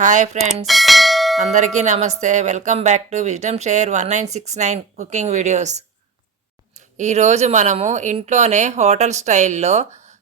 Hi friends, అందరికీ నమస్తే. Welcome back to wisdom share 1969 cooking videos. ఈరోజు మనము ఇంట్లోనే హోటల్ స్టైల్లో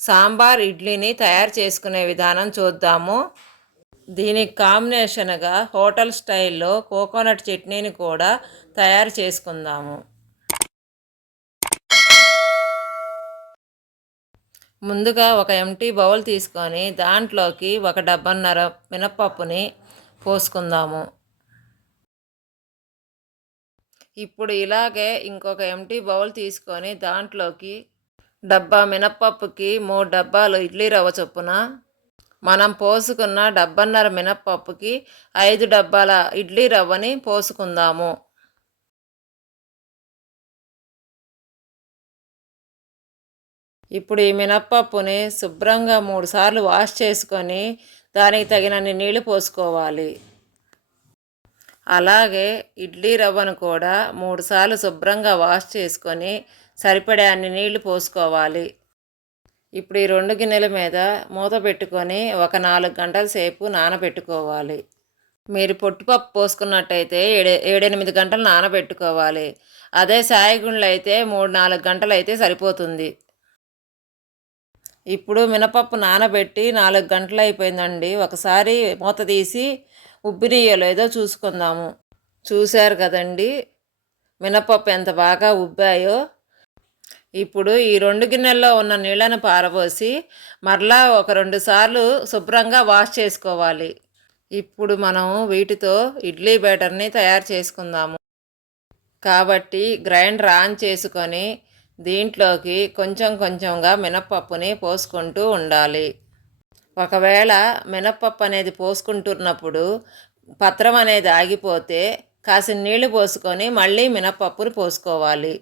సాంబార్ ఇడ్లీని తయారు చేసుకునే విధానం చూద్దాము. దీనికి కాంబినేషన్గా హోటల్ స్టైల్లో కోకోనట్ చట్నీని కూడా తయారు చేసుకుందాము. ముందుగా ఒక ఎంటీ బౌల్ తీసుకొని దాంట్లోకి 1 డబ్బన్నర మినప్పప్పుని పోసుకుందాము. ఇప్పుడు ఇలాగే ఇంకొక ఎంటీ బౌల్ తీసుకొని దాంట్లోకి డబ్బా మినప్పప్పుకి 3 డబ్బాలు ఇడ్లీ రవ్వ చొప్పున, మనం పోసుకున్న డబ్బన్నర మినప్పప్పుకి 5 డబ్బాల ఇడ్లీ రవ్వని పోసుకుందాము. ఇప్పుడు ఈ మినప్పప్పుని శుభ్రంగా 3 సార్లు వాష్ చేసుకొని దానికి తగినన్ని నీళ్లు పోసుకోవాలి. అలాగే ఇడ్లీ రవ్వను కూడా 3 సార్లు శుభ్రంగా వాష్ చేసుకొని సరిపడే అన్ని నీళ్లు పోసుకోవాలి. ఇప్పుడు ఈ 2 గిన్నెల మీద మూత పెట్టుకొని ఒక 4 గంటల సేపు నానబెట్టుకోవాలి. మీరు పొట్టుపప్పు పోసుకున్నట్టయితే 7-8 గంటలు నానబెట్టుకోవాలి. అదే సాయిగుండ్లు అయితే 3-4 గంటలు అయితే సరిపోతుంది. ఇప్పుడు మినపప్పు నానబెట్టి 4 గంటలు అయిపోయిందండి. ఒకసారి మూత తీసి ఉబ్బినాయో లేదో చూసుకుందాము. చూశారు కదండి మినపప్పు ఎంత బాగా ఉబ్బాయో. ఇప్పుడు ఈ 2 గిన్నెల్లో ఉన్న నీళ్ళను పారబోసి మరలా ఒక 2 సార్లు శుభ్రంగా వాష్ చేసుకోవాలి. ఇప్పుడు మనం వీటితో ఇడ్లీ బ్యాటర్ని తయారు చేసుకుందాము. కాబట్టి గ్రైండర్ ఆన్ చేసుకొని దీంట్లోకి కొంచెం కొంచెంగా మినప్పప్పుని పోసుకుంటూ ఉండాలి. ఒకవేళ మినప్పప్పు అనేది పోసుకుంటున్నప్పుడు పత్రం అనేది ఆగిపోతే కాసిన నీళ్లు పోసుకొని మళ్ళీ మినప్పప్పుని పోసుకోవాలి.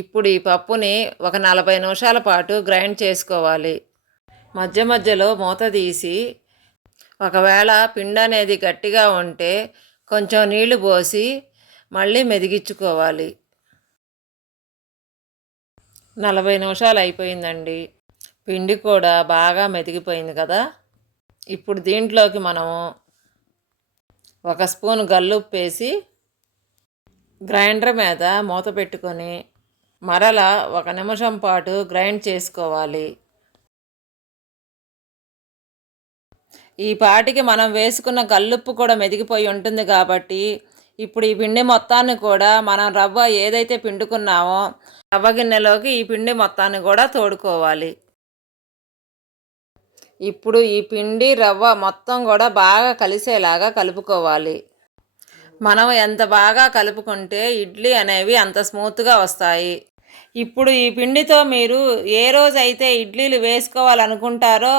ఇప్పుడు ఈ పప్పుని ఒక 40 నిమిషాల పాటు గ్రైండ్ చేసుకోవాలి. మధ్య మధ్యలో మూత తీసి ఒకవేళ పిండి అనేది గట్టిగా ఉంటే కొంచెం నీళ్లు పోసి మళ్ళీ మెదిగించుకోవాలి. 40 నిమిషాలు అయిపోయిందండి. పిండి కూడా బాగా మెదిగిపోయింది కదా. ఇప్పుడు దీంట్లోకి మనము 1 స్పూన్ గల్లుప్పు వేసి గ్రైండర్ మీద మూత పెట్టుకొని మరలా 1 నిమిషం పాటు గ్రైండ్ చేసుకోవాలి. ఈ పాటికి మనం వేసుకున్న గల్లుప్పు కూడా మెదిగిపోయి ఉంటుంది కాబట్టి ఇప్పుడు ఈ పిండి మొత్తాన్ని కూడా మనం రవ్వ ఏదైతే పిండుకున్నామో రవ్వ గిన్నెలోకి ఈ పిండి మొత్తాన్ని కూడా తోడుకోవాలి. ఇప్పుడు ఈ పిండి రవ్వ మొత్తం కూడా బాగా కలిసేలాగా కలుపుకోవాలి. మనం ఎంత బాగా కలుపుకుంటే ఇడ్లీ అనేవి అంత స్మూత్గా వస్తాయి. ఇప్పుడు ఈ పిండితో మీరు ఏ రోజైతే ఇడ్లీలు వేసుకోవాలనుకుంటారో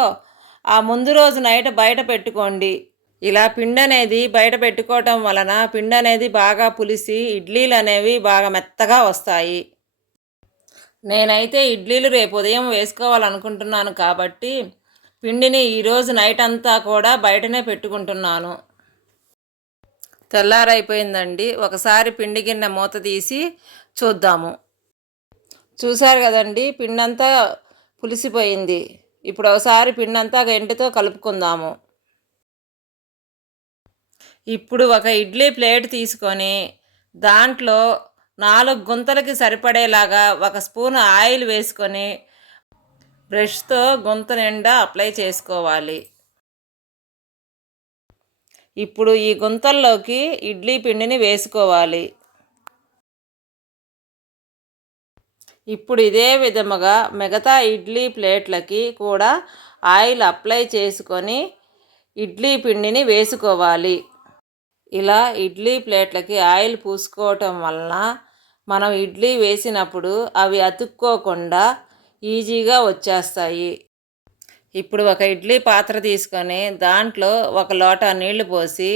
ఆ ముందు రోజు నైట్ బయట పెట్టుకోండి. ఇలా పిండి అనేది బయట పెట్టుకోవటం వలన పిండి అనేది బాగా పులిసి ఇడ్లీలు అనేవి బాగా మెత్తగా వస్తాయి. నేనైతే ఇడ్లీలు రేపు ఉదయం వేసుకోవాలనుకుంటున్నాను కాబట్టి పిండిని ఈరోజు నైట్ అంతా కూడా బయటనే పెట్టుకుంటున్నాను. తెల్లారైపోయిందండి. ఒకసారి పిండి గిన్నె మూత తీసి చూద్దాము. చూశారు కదండి, పిండి అంతా పులిసిపోయింది. ఇప్పుడు ఒకసారి పిండి అంతా గంటితో కలుపుకుందాము. ఇప్పుడు ఒక ఇడ్లీ ప్లేట్ తీసుకొని దాంట్లో 4 గుంతలకి సరిపడేలాగా 1 స్పూన్ ఆయిల్ వేసుకొని బ్రష్తో గుంత నిండా అప్లై చేసుకోవాలి. ఇప్పుడు ఈ గుంతల్లోకి ఇడ్లీ పిండిని వేసుకోవాలి. ఇప్పుడు ఇదే విధముగా మిగతా ఇడ్లీ ప్లేట్లకి కూడా ఆయిల్ అప్లై చేసుకొని ఇడ్లీ పిండిని వేసుకోవాలి. ఇలా ఇడ్లీ ప్లేట్లకి ఆయిల్ పూసుకోవటం వలన మనం ఇడ్లీ వేసినప్పుడు అవి అతుక్కోకుండా ఈజీగా వచ్చేస్తాయి. ఇప్పుడు ఒక ఇడ్లీ పాత్ర తీసుకొని దాంట్లో 1 లోటా నీళ్లు పోసి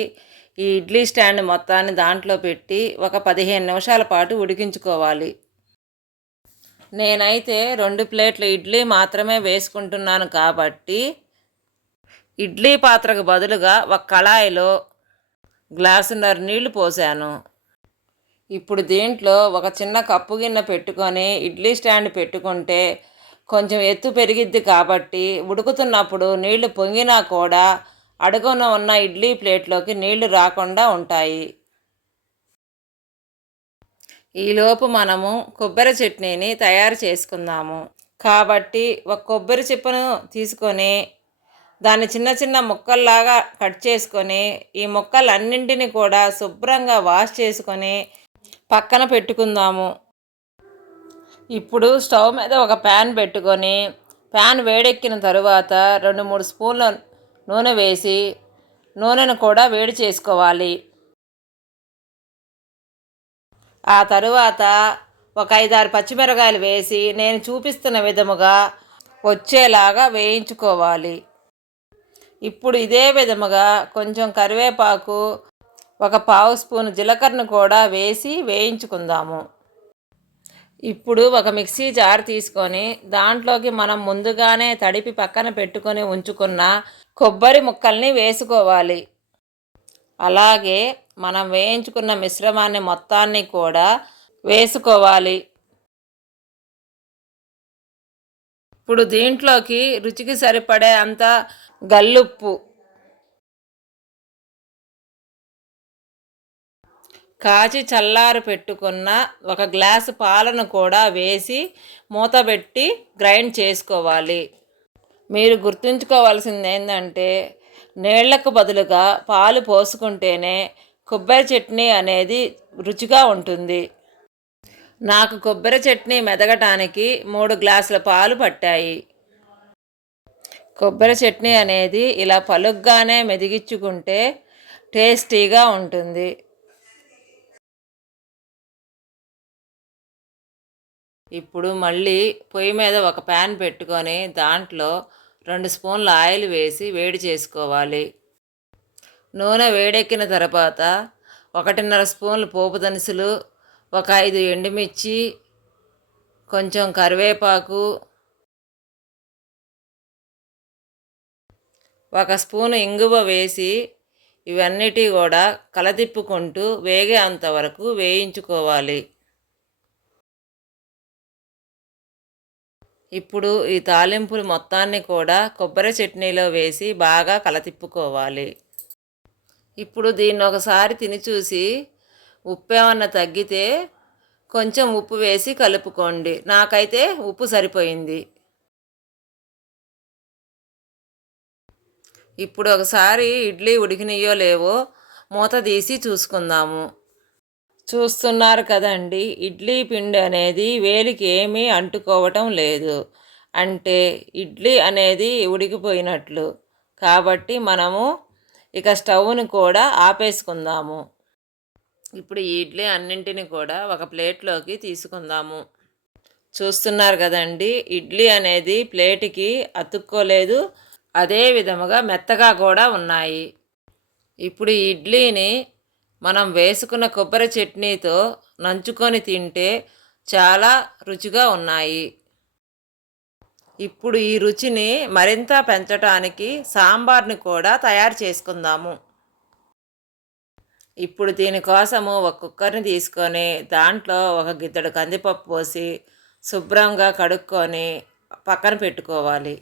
ఈ ఇడ్లీ స్టాండ్ మొత్తాన్ని దాంట్లో పెట్టి ఒక 15 నిమిషాల పాటు ఉడికించుకోవాలి. నేనైతే 2 ప్లేట్ల ఇడ్లీ మాత్రమే వేసుకుంటున్నాను కాబట్టి ఇడ్లీ పాత్రకు బదులుగా ఒక కళాయిలో గ్లాసున్నర నీళ్లు పోసాను. ఇప్పుడు దీంట్లో ఒక చిన్న కప్పు గిన్నె పెట్టుకొని ఇడ్లీ స్టాండ్ పెట్టుకుంటే కొంచెం ఎత్తు పెరిగిద్ది కాబట్టి ఉడుకుతున్నప్పుడు నీళ్లు పొంగినా కూడా అడుగున ఉన్న ఇడ్లీ ప్లేట్లోకి నీళ్లు రాకుండా ఉంటాయి. ఈలోపు మనము కొబ్బరి చట్నీని తయారు చేసుకుందాము. కాబట్టి ఒక కొబ్బరి చిప్పను తీసుకొని దాన్ని చిన్న చిన్న ముక్కల్లాగా కట్ చేసుకొని ఈ ముక్కలన్నింటినీ కూడా శుభ్రంగా వాష్ చేసుకొని పక్కన పెట్టుకుందాము. ఇప్పుడు స్టవ్ మీద ఒక ప్యాన్ పెట్టుకొని ప్యాన్ వేడెక్కిన తరువాత 2-3 స్పూన్ల నూనె వేసి నూనెను కూడా వేడి చేసుకోవాలి. ఆ తరువాత ఒక 5-6 పచ్చిమిరకాయలు వేసి నేను చూపిస్తున్న విధముగా వచ్చేలాగా వేయించుకోవాలి. ఇప్పుడు ఇదే విధముగా కొంచెం కరివేపాకు, ఒక పావు స్పూను జీలకర్రను కూడా వేసి వేయించుకుందాము. ఇప్పుడు ఒక మిక్సీ జార్ తీసుకొని దాంట్లోకి మనం ముందుగానే తడిపి పక్కన పెట్టుకొని ఉంచుకున్న కొబ్బరి ముక్కల్ని వేసుకోవాలి. అలాగే మనం వేయించుకున్న మిశ్రమాన్ని మొత్తాన్ని కూడా వేసుకోవాలి. ఇప్పుడు దీంట్లోకి రుచికి సరిపడే అంత గల్లుప్పు, కాచి చల్లారు పెట్టుకున్న 1 గ్లాసు పాలను కూడా వేసి మూతబెట్టి గ్రైండ్ చేసుకోవాలి. మీరు గుర్తుంచుకోవాల్సింది ఏంటంటే నీళ్లకు బదులుగా పాలు పోసుకుంటేనే కొబ్బరి చట్నీ అనేది రుచిగా ఉంటుంది. నాకు కొబ్బరి చట్నీ మెదగటానికి 3 గ్లాసుల పాలు పట్టాయి. కొబ్బరి చట్నీ అనేది ఇలా పలుగ్గానే మెదిగించుకుంటే టేస్టీగా ఉంటుంది. ఇప్పుడు మళ్ళీ పొయ్యి మీద ఒక ప్యాన్ పెట్టుకొని దాంట్లో 2 స్పూన్ల ఆయిల్ వేసి వేడి చేసుకోవాలి. నూనె వేడెక్కిన తర్వాత 1.5 స్పూన్లు పోపు దినుసులు, ఒక 5 ఎండుమిర్చి, కొంచెం కరివేపాకు, 1 స్పూను ఇంగువ వేసి ఇవన్నిటి కూడా కలదిప్పుకుంటూ వేగేంత వరకు వేయించుకోవాలి. ఇప్పుడు ఈ తాలింపులు మొత్తాన్ని కూడా కొబ్బరి చట్నీలో వేసి బాగా కలతిప్పుకోవాలి. ఇప్పుడు దీన్ని ఒకసారి తిని చూసి ఉప్పు ఏమన్నా తగ్గితే కొంచెం ఉప్పు వేసి కలుపుకోండి. నాకైతే ఉప్పు సరిపోయింది. ఇప్పుడు ఒకసారి ఇడ్లీ ఉడికినాయో లేవో మూత తీసి చూసుకుందాము. చూస్తున్నారు కదండి, ఇడ్లీ పిండి అనేది వేలికి ఏమీ అంటుకోవటం లేదు. అంటే ఇడ్లీ అనేది ఉడికిపోయినట్లు. కాబట్టి మనము ఇక స్టవ్ని కూడా ఆపేసుకుందాము. ఇప్పుడు ఈ ఇడ్లీ అన్నింటిని కూడా ఒక ప్లేట్లోకి తీసుకుందాము. చూస్తున్నారు కదండి, ఇడ్లీ అనేది ప్లేట్కి అతుక్కోలేదు, అదే విధముగా మెత్తగా కూడా ఉన్నాయి. ఇప్పుడు ఈ ఇడ్లీని మనం వేసుకున్న కొబ్బరి చట్నీతో నంచుకొని తింటే చాలా రుచిగా ఉన్నాయి. ఇప్పుడు ఈ రుచిని మరింత పెంచడానికి సాంబార్ని కూడా తయారు చేసుకుందాము. ఇప్పుడు దీనికోసము ఒక కుక్కర్ని తీసుకొని దాంట్లో ఒక గిద్దెడు కందిపప్పు పోసి శుభ్రంగా కడుక్కొని పక్కన పెట్టుకోవాలి.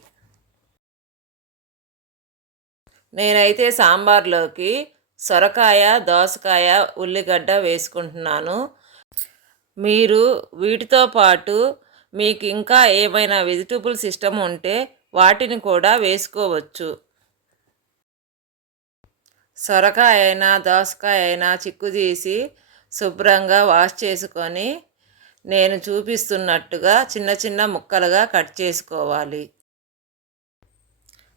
నేనైతే సాంబార్లోకి సొరకాయ, దోసకాయ, ఉల్లిగడ్డ వేసుకుంటున్నాను. మీరు వీటితో పాటు మీకు ఇంకా ఏమైనా వెజిటబుల్స్ ఇష్టం ఉంటే వాటిని కూడా వేసుకోవచ్చు. సొరకాయ అయినా దోసకాయ అయినా చిక్కు తీసి శుభ్రంగా వాష్ చేసుకొని నేను చూపిస్తున్నట్టుగా చిన్న చిన్న ముక్కలుగా కట్ చేసుకోవాలి.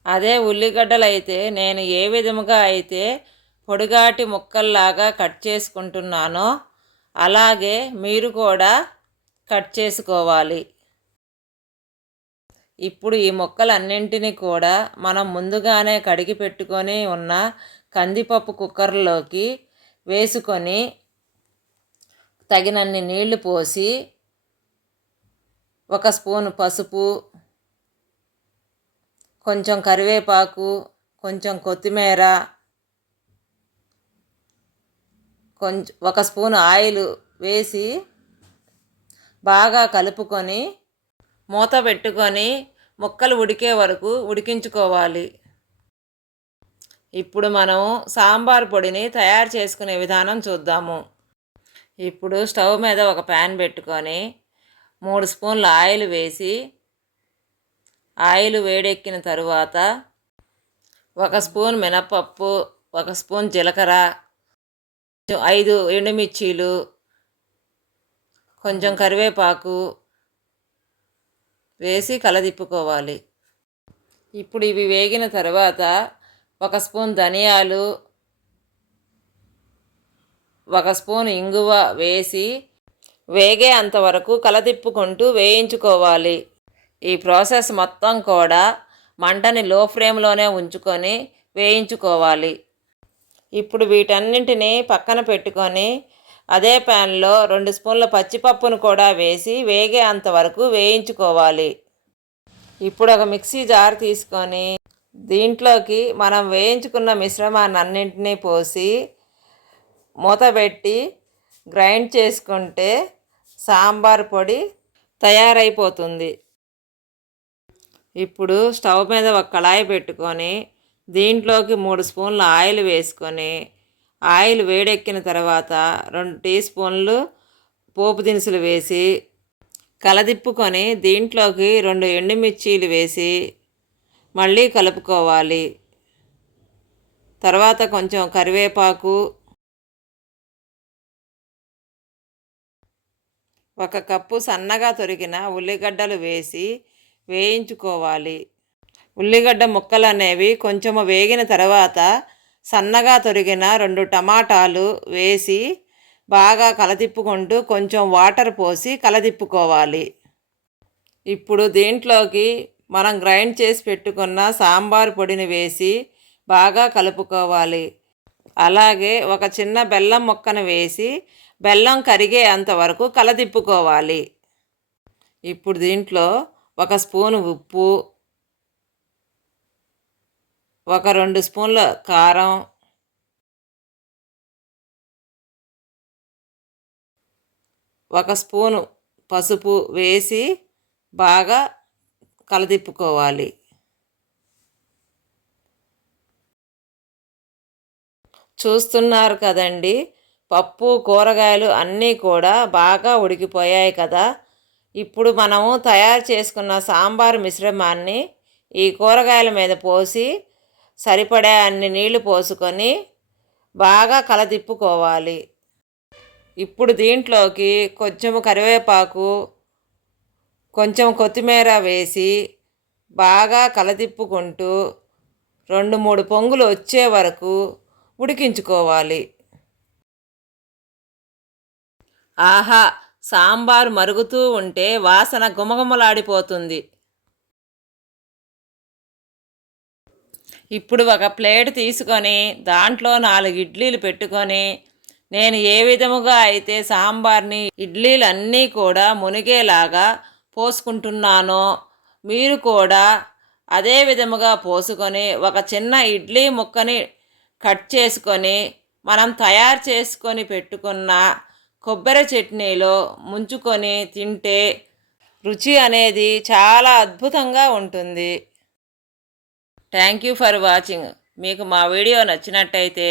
అదే ఉల్లిగడ్డలు అయితే నేను ఏ విధముగా అయితే పొడిగాటి ముక్కల్లాగా కట్ చేసుకుంటున్నానో అలాగే మీరు కూడా కట్ చేసుకోవాలి. ఇప్పుడు ఈ ముక్కలన్నింటినీ కూడా మనం ముందుగానే కడిగి పెట్టుకొని ఉన్న కందిపప్పు కుక్కర్లోకి వేసుకొని తగినన్ని నీళ్లు పోసి 1 స్పూను పసుపు, కొంచెం కరివేపాకు, కొంచెం కొత్తిమీర, కొంచెం 1 స్పూను ఆయిల్ వేసి బాగా కలుపుకొని మూత పెట్టుకొని ముక్కలు ఉడికే వరకు ఉడికించుకోవాలి. ఇప్పుడు మనం సాంబార్ పొడిని తయారు చేసుకునే విధానం చూద్దాము. ఇప్పుడు స్టవ్ మీద ఒక ప్యాన్ పెట్టుకొని 3 స్పూన్ల ఆయిల్ వేసి, ఆయిల్ వేడెక్కిన తరువాత 1 స్పూన్ మినపప్పు, 1 స్పూన్ జీలకర్ర, 5 ఎండుమిర్చీలు, కొంచెం కరివేపాకు వేసి కలదిప్పుకోవాలి. ఇప్పుడు ఇవి వేగిన తర్వాత 1 స్పూన్ ధనియాలు, 1 స్పూన్ ఇంగువ వేసి వేగే అంతవరకు కలదిప్పుకుంటూ వేయించుకోవాలి. ఈ ప్రాసెస్ మొత్తం కూడా మంటని లో ఫ్లేమ్లోనే ఉంచుకొని వేయించుకోవాలి. ఇప్పుడు వీటన్నింటినీ పక్కన పెట్టుకొని అదే ప్యాన్లో 2 స్పూన్ల పచ్చిపప్పును కూడా వేసి వేగే అంతవరకు వేయించుకోవాలి. ఇప్పుడు ఒక మిక్సీ జార్ తీసుకొని దీంట్లోకి మనం వేయించుకున్న మిశ్రమాన్ని అన్నింటినీ పోసి మూత పెట్టి గ్రైండ్ చేసుకుంటే సాంబార్ పొడి తయారైపోతుంది. ఇప్పుడు స్టవ్ మీద ఒక కళాయి పెట్టుకొని దీంట్లోకి 3 స్పూన్ల ఆయిల్ వేసుకొని, ఆయిల్ వేడెక్కిన తర్వాత 2 టీ స్పూన్లు పోపు దినుసులు వేసి కలదిప్పుకొని దీంట్లోకి 2 ఎండుమిర్చీలు వేసి మళ్ళీ కలుపుకోవాలి. తర్వాత కొంచెం కరివేపాకు, 1 కప్పు సన్నగా తొరిగిన ఉల్లిగడ్డలు వేసి వేయించుకోవాలి. ఉల్లిగడ్డ ముక్కలు అనేవి కొంచెము వేగిన తర్వాత సన్నగా తొరిగిన 2 టమాటాలు వేసి బాగా కలదిప్పుకుంటూ కొంచెం వాటర్ పోసి కలదిప్పుకోవాలి. ఇప్పుడు దీంట్లోకి మనం గ్రైండ్ చేసి పెట్టుకున్న సాంబార్ పొడిని వేసి బాగా కలుపుకోవాలి. అలాగే ఒక చిన్న బెల్లం ముక్కను వేసి బెల్లం కరిగే అంతవరకు కలదిప్పుకోవాలి. ఇప్పుడు దీంట్లో 1 స్పూను ఉప్పు, 2 స్పూన్ల కారం, 1 స్పూను పసుపు వేసి బాగా కలదిప్పుకోవాలి. చూస్తున్నారు కదండి, పప్పు కూరగాయలు అన్నీ కూడా బాగా ఉడికిపోయాయి కదా. ఇప్పుడు మనము తయారు చేసుకున్న సాంబార్ మిశ్రమాన్ని ఈ కూరగాయల మీద పోసి సరిపడే అన్ని నీళ్లు పోసుకొని బాగా కలదిప్పుకోవాలి. ఇప్పుడు దీంట్లోకి కొంచెం కరివేపాకు, కొంచెం కొత్తిమీర వేసి బాగా కలదిప్పుకుంటూ 2-3 పొంగులు వచ్చే వరకు ఉడికించుకోవాలి. ఆహా, సాంబారు మరుగుతూ ఉంటే వాసన గుమగుమలాడిపోతుంది. ఇప్పుడు ఒక ప్లేట్ తీసుకొని దాంట్లో 4 ఇడ్లీలు పెట్టుకొని నేను ఏ విధముగా అయితే సాంబార్ని ఇడ్లీలన్నీ కూడా మునిగేలాగా పోసుకుంటున్నానో మీరు కూడా అదే విధముగా పోసుకొని ఒక చిన్న ఇడ్లీ ముక్కని కట్ చేసుకొని మనం తయారు చేసుకొని పెట్టుకున్న కొబ్బరి చట్నీలో ముంచుకొని తింటే రుచి అనేది చాలా అద్భుతంగా ఉంటుంది. Thank you for watching. మీకు మా వీడియో నచ్చినట్టయితే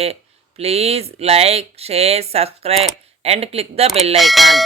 please like, share, subscribe and click the bell icon.